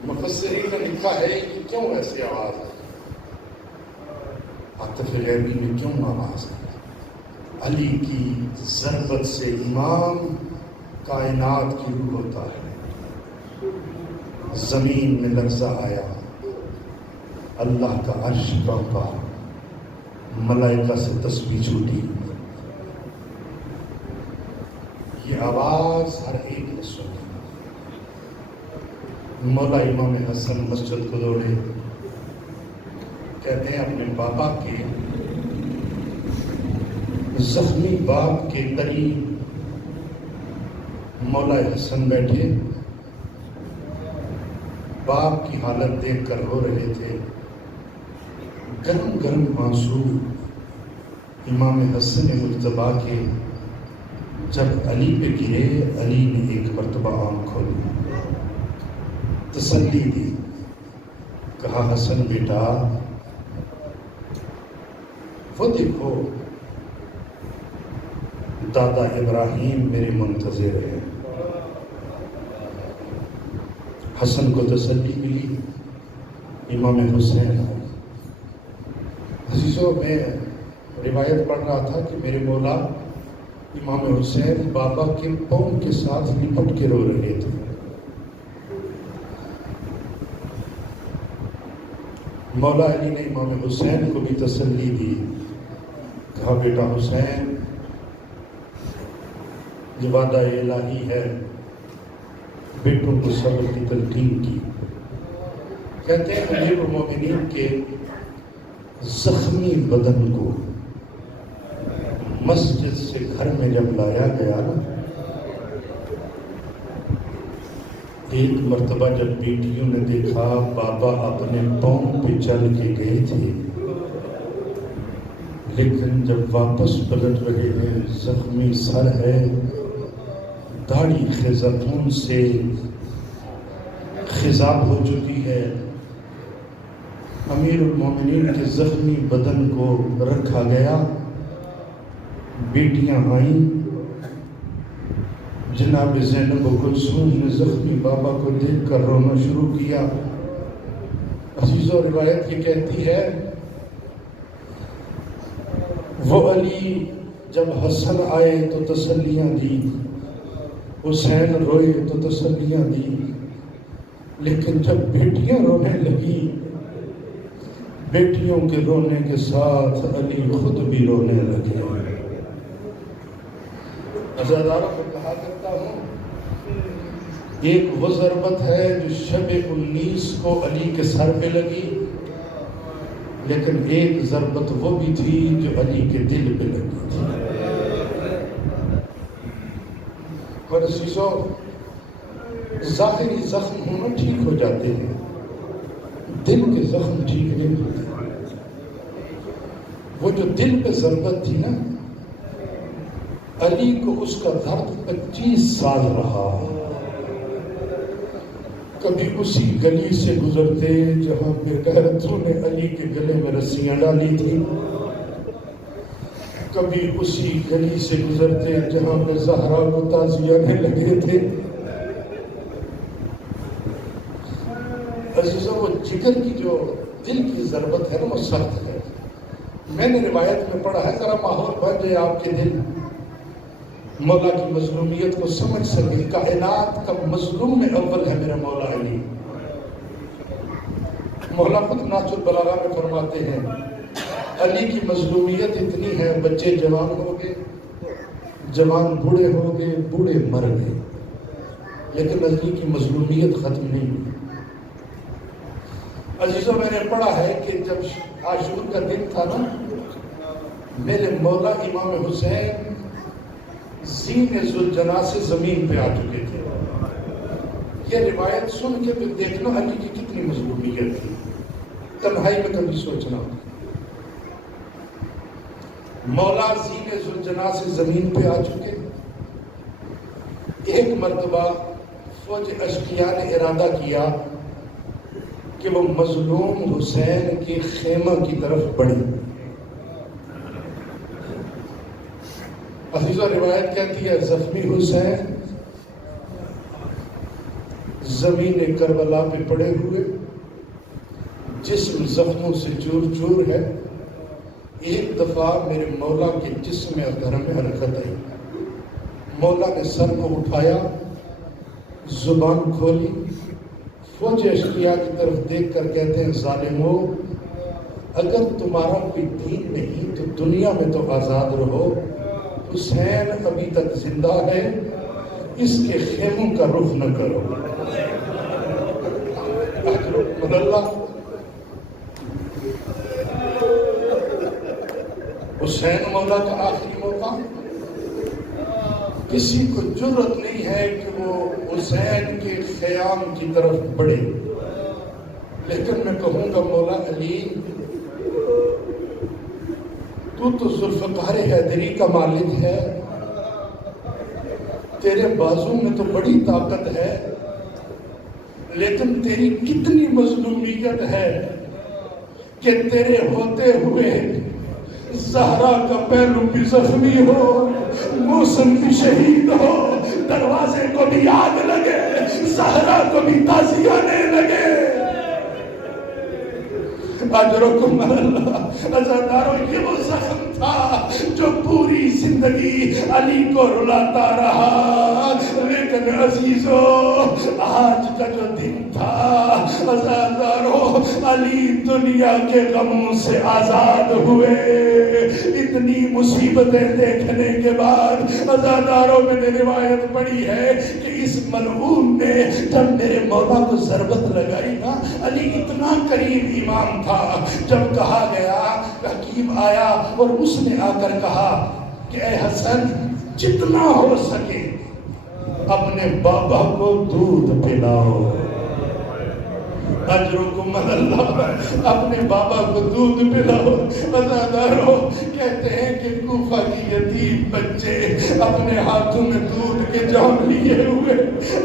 مفسرین نے لکھا ہے کہ کیوں ایسی آواز ہے، عاطف غیبی میں کیوں آواز ہے؟ علی کی ضربت سے امام کائنات کی روح ہوتا ہے۔ زمین میں لرزہ آیا، اللہ کا عرش کانپا، ملائکہ سے تسبیح چھوٹی۔ یہ آواز ہر ایک نے سنی۔ مولا امام حسن مسجد کو دوڑے، کہتے ہیں اپنے بابا کے زخمی باپ کے قریب مولا حسن بیٹھے، باپ کی حالت دیکھ کر رو رہے تھے، گرم گرم آنسو امام حسن مجتبیٰ کے جب علی پہ گرے، علی نے ایک مرتبہ آنکھ کھولی، تسلی دی، کہا حسن بیٹا وہ دیکھو دادا ابراہیم میرے منتظر ہے۔ حسن کو تسلی ملی، امام حسین عزیزوں، میں روایت پڑھ رہا تھا کہ میرے مولا امام حسین بابا کے پاؤں کے ساتھ لپٹ کے رو رہے تھے۔ مولا علی نے امام حسین کو بھی تسلی دی، کہا بیٹا حسین یہ وعدہ الہی ہے، بیٹوں کو صبر کی تلقین کی۔ کہتے ہیں امیر المومنین کے زخمی بدن کو مسجد سے گھر میں جب لایا گیا نا، ایک مرتبہ جب بیٹیوں نے دیکھا بابا اپنے پاؤں پہ چل کے گئے تھے، لیکن جب واپس پلٹ رہے ہیں زخمی سر ہے، داڑھی خون سے خضاب ہو چکی ہے، امیر المومنین کے زخمی بدن کو رکھا گیا، بیٹیاں آئیں، جناب زینب و کلثوم نے زخمی بابا کو دیکھ کر رونا شروع کیا۔ عزیزوں روایت یہ کہتی ہے وہ علی جب حسن آئے تو تسلیاں دی، حسین روئے تو تسلیاں دی، لیکن جب بیٹیاں رونے لگی، بیٹیوں کے رونے کے ساتھ علی خود بھی رونے لگے۔ عزاداروں کو کہا کرتا ہوں، ایک وہ ضربت ہے جو شب 19 کو علی کے سر پہ لگی، لیکن ایک ضربت وہ بھی تھی جو علی کے دل پہ لگی تھی۔ اور عزیزوں ظاہری زخم ہونا ٹھیک ہو جاتے ہیں، دل کے زخم ٹھیک نہیں ہوتے۔ وہ جو دل پہ ضربت تھی نا، علی کو اس کا درد 25 سال رہا۔ کبھی اسی گلی سے گزرتے جہاں پہ غیرتوں نے علی کے گلے میں رسیاں ڈالی تھی، کبھی اسی گلی سے گزرتے جہاں پہ زہرا کو تعزیانے لگے تھے۔ عزیزوں وہ جگر کی جو دل کی ضربت ہے نا وہ سخت ہے۔ میں نے روایت میں پڑھا ہے، ذرا ماحول بن جائے آپ کے دل مولا کی مظلومیت کو سمجھ سکے۔ کائنات کا مظلوم اول ہے میرا مولا علی۔ مولا خود نہج البلاغہ میں فرماتے ہیں علی کی مظلومیت اتنی ہے، بچے جوان ہو گئے، جوان بوڑھے ہو گئے، بوڑھے مر گئے، لیکن علی کی مظلومیت ختم نہیں ہوئی۔ عزیزوں میں نے پڑھا ہے کہ جب عاشور کا دن تھا نا، میرے مولا امام حسین زین ذوالجناح سے زمین پہ آ چکے تھے۔ یہ روایت سن کے پھر دیکھنا علی کی کتنی مظلومیت تھی، تنہائی میں کبھی سوچنا۔ مولا زین ذوالجناح سے زمین پہ آ چکے، ایک مرتبہ فوج اشقیاء نے ارادہ کیا کہ وہ مظلوم حسین کے خیمہ کی طرف بڑھیں۔ عزیزہ روایت کہتی ہے زخمی حسین زمین کربلا پہ پڑے ہوئے، جسم زخموں سے چور چور ہے۔ ایک دفعہ میرے مولا کے جسم اطہر میں حرکت آئی، مولا نے سر کو اٹھایا، زبان کھولی، فوج اشقیاء کی طرف دیکھ کر کہتے ہیں ظالمو، اگر تمہارا کوئی دین نہیں تو دنیا میں تو آزاد رہو، حسین ابھی تک زندہ ہے، اس کے خیموں کا رخ نہ کرو۔ اللہ حسین مولا کا آخری موقع، کسی کو جرأت نہیں ہے کہ وہ حسین کے خیام کی طرف بڑھے، لیکن میں کہوں گا مولا علی تو ذوالفقار حیدری کا مالک ہے، تیرے بازو میں تو بڑی طاقت ہے، لیکن تیری کتنی مظلومیت ہے کہ تیرے ہوتے ہوئے زہرا کا پہلو بھی زخمی ہو، موسم بھی شہید ہو، دروازے کو بھی آگ لگے، زہرا کو بھی تازی آنے لگے۔ اجرکم اللہ، عزاداروں یہ وہ زخم تھا جو پوری زندگی علی کو رلاتا رہا، لیکن عزیزو آج کا جو دن تھا عزاداروں، علی دنیا کے غموں سے آزاد ہوئے۔ اتنی مصیبتیں دیکھنے کے بعد عزاداروں میں نے روایت پڑھی ہے کہ اس ملعون نے جب میرے مولا کو ضربت لگائی نا، علی اتنا قریب امام تھا، جب کہا گیا حکیم آیا اور اس نے آ کر کہا کہ اے حسن جتنا ہو سکے اپنے بابا کو دودھ پلاؤ۔ اجرکم اللہ، اپنے بابا کو دودھ پلاؤ۔ عزاداروں کہتے ہیں کہ کوفہ کی یتیم بچے اپنے ہاتھوں میں دودھ کے جام لیے ہوئے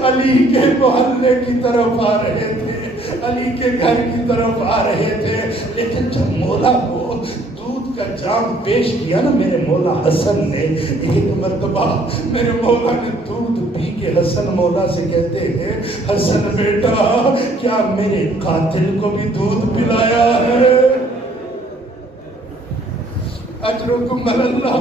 علی کے محلے کی طرف آ رہے تھے، علی کے گھر کی طرف آ رہے تھے، لیکن جب مولا کو دودھ کا جام پیش کیا نا میرے مولا حسن نے، ایک مرتبہ میرے مولا نے دودھ پی کے حسن مولا سے کہتے ہیں حسن بیٹا کیا میرے قاتل کو بھی دودھ پلایا ہے؟ اجرکم اللہ،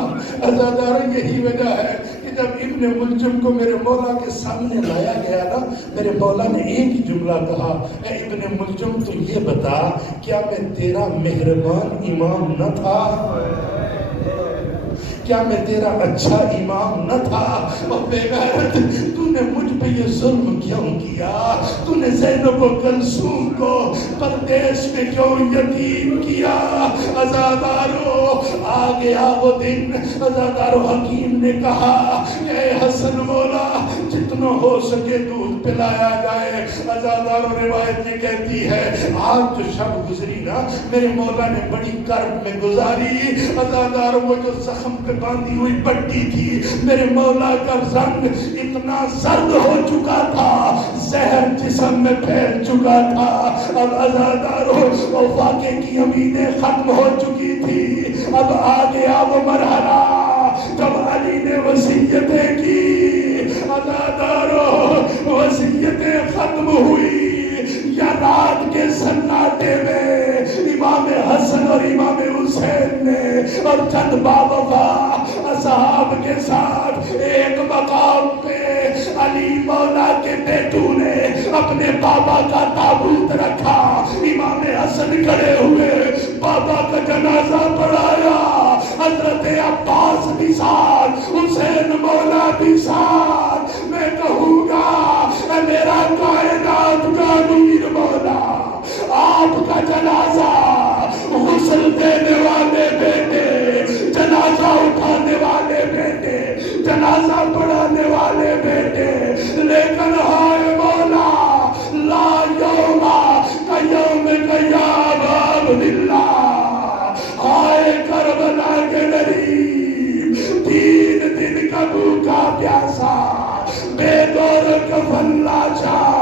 عزاداروں یہی وجہ ہے کہ جب ابن ملجم کو میرے مولا کے سامنے لایا گیا نا، میرے مولا نے ایک ہی جملہ کہا، اے ابن ملجم تو یہ بتا کیا میں تیرا مہربان امام نہ تھا؟ کیا میں تیرا اچھا امام نہ تھا؟ اور بے غیرت تو نے مجھ پہ یہ ظلم کیوں کیا؟ تو نے زینب و کلثوم کو پردیش میں کیوں یتیم کیا؟ عزادارو آ گیا وہ دن، عزادارو حکیم نے کہا اے حسن مولا جتنا ہو سکے دودھ پلایا جائے۔ عزادارو روایت یہ کہتی ہے آج جو شب گزری نا میرے مولا نے بڑی کرب میں گزاری۔ عزادارو وہ جو زخم پہ باندھی ہوئی پٹی تھی، میرے مولا کا رنگ اتنا زرد ہو چکا تھا، زہر جسم میں پھیل چکا تھا۔ اب عزادارو واقعے کی امیدیں ختم ہو چکی تھی، اب آ گیا وہ مرحلہ جب علی نے وصیتیں کی۔ عزادارو وصیتیں ختم ہوئی، یا رات کے سناٹے میں امام حسن اور امام حسین نے اور چند باوفا اصحاب کے ساتھ ایک مقام پہ علی مولا کے بیٹوں نے اپنے بابا کا تابوت رکھا، امام حسن کھڑے ہوئے بابا کا جنازہ پڑھایا، حضرت عباس بھی ساتھ، حسین مولا بھی ساتھ۔ میں کہوں گا اے میرا کائنات کا امیر مولا، آپ کا جنازہ غسل دینے والے بیٹے، جنازہ اٹھانے والے بیٹے، جنازہ پڑھانے والے بیٹے، لیکن ہائے مولا لا یوم کا یوم قیام عبداللہ، ہائے کربلا کے غریب، 3 دن کا بھوکا پیاسا، بے دور کفن لاچار،